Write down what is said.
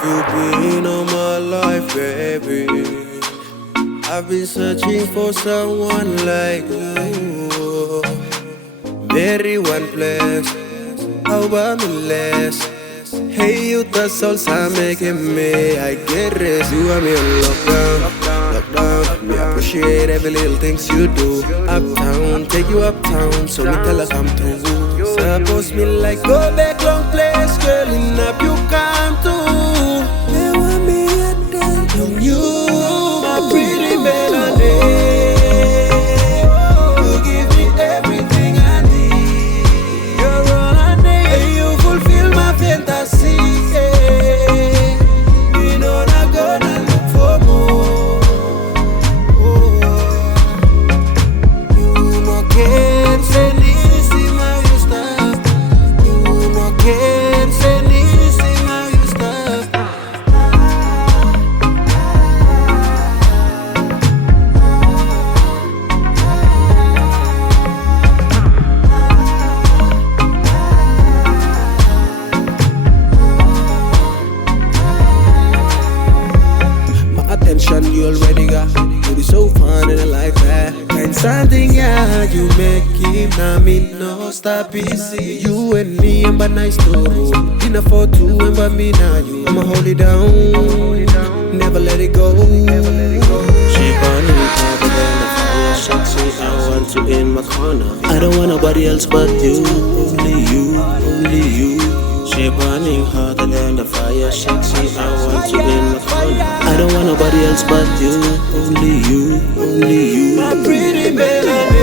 have you been all my life, baby? I've been searching for someone like you. Very one place, how about me less? Hey, you the salsa making me, I get rest. You and me on lockdown, lockdown. Me appreciate every little things you do. Uptown, take you uptown, so me tell her come through. Suppose me like go back long place, girl, in up you come to. They want me at that on you, my pretty melody. You give me everything I need. You're all I need, and you fulfill my fantasy. You know not gonna look for more. You no can say this in my stuff. You no can say this in my stuff. Attention you already got. You be so fun and I like that. And something yeah you make it. Now me no stop easy. You and me and but nice to dinner for two and but me now you. I'ma hold it down, never let it go. She burning hotter than a fire, sexy. I want you in my corner. I don't want nobody else but you. Only you, only you. She burning hotter than the fire, sexy. I want you in my corner. I don't want nobody else but you. Only you, only you. My pretty melody.